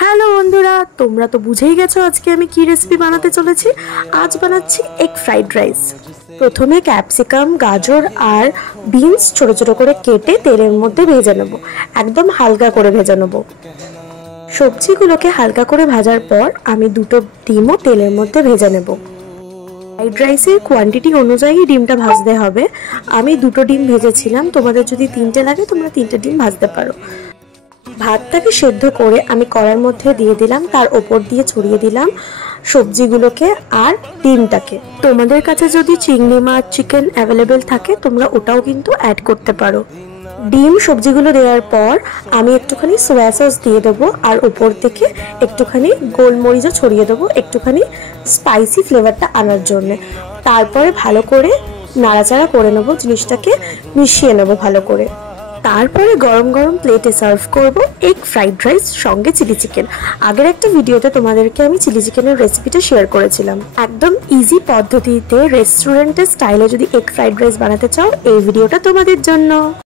Hello বন্ধুরা, তোমরা তো বুঝেই গেছো আজকে আমি কি রেসিপি বানাতে চলেছি। আজ বানাচ্ছি এগ ফ্রাইড রাইস। প্রথমে ক্যাপসিকাম, গাজর আর বিনস ছোট ছোট করে কেটে তেলের মধ্যে ভেজে নেব। একদম হালকা করে ভেজে নেব। সবজিগুলোকে হালকা করে ভাজার পর আমি দুটো ডিমও তেলের মধ্যে ভেজে নেব। ফ্রাইড রাইসের কোয়ান্টিটি অনুযায়ী ডিমটা ভাজতে হবে। আমি দুটো ডিম ভেজেছিলাম, তোমাদের যদি তিনটে লাগে তোমরা তিনটে ডিম ভাজতে পারো। ভাতটাকে সেদ্ধ করে আমি কড়ার মধ্যে দিয়ে দিলাম, তার ওপর দিয়ে ছড়িয়ে দিলাম সবজিগুলোকে আর ডিমটাকে। তোমাদের কাছে যদি চিংড়ি মাছ, চিকেন অ্যাভেলেবেল থাকে তোমরা ওটাও কিন্তু অ্যাড করতে পারো। ডিম সবজিগুলো দেওয়ার পর আমি একটুখানি সোয়া সস দিয়ে দেবো আর ওপর থেকে একটুখানি গোলমরিচও ছড়িয়ে দেবো, একটুখানি স্পাইসি ফ্লেভারটা আনার জন্য। তারপরে ভালো করে নাড়াচাড়া করে নেবো, জিনিসটাকে মিশিয়ে নেবো ভালো করে। তারপরে গরম গরম প্লেটে সার্ভ করব এগ ফ্রাইড রাইস সঙ্গে চিলি চিকেন। আগের একটা ভিডিওতে তোমাদেরকে আমি চিলি চিকেনের রেসিপিটা শেয়ার করেছিলাম। একদম ইজি পদ্ধতিতে রেস্টুরেন্টের স্টাইলে যদি এগ ফ্রাইড রাইস বানাতে চাও, এই ভিডিওটা তোমাদের জন্য।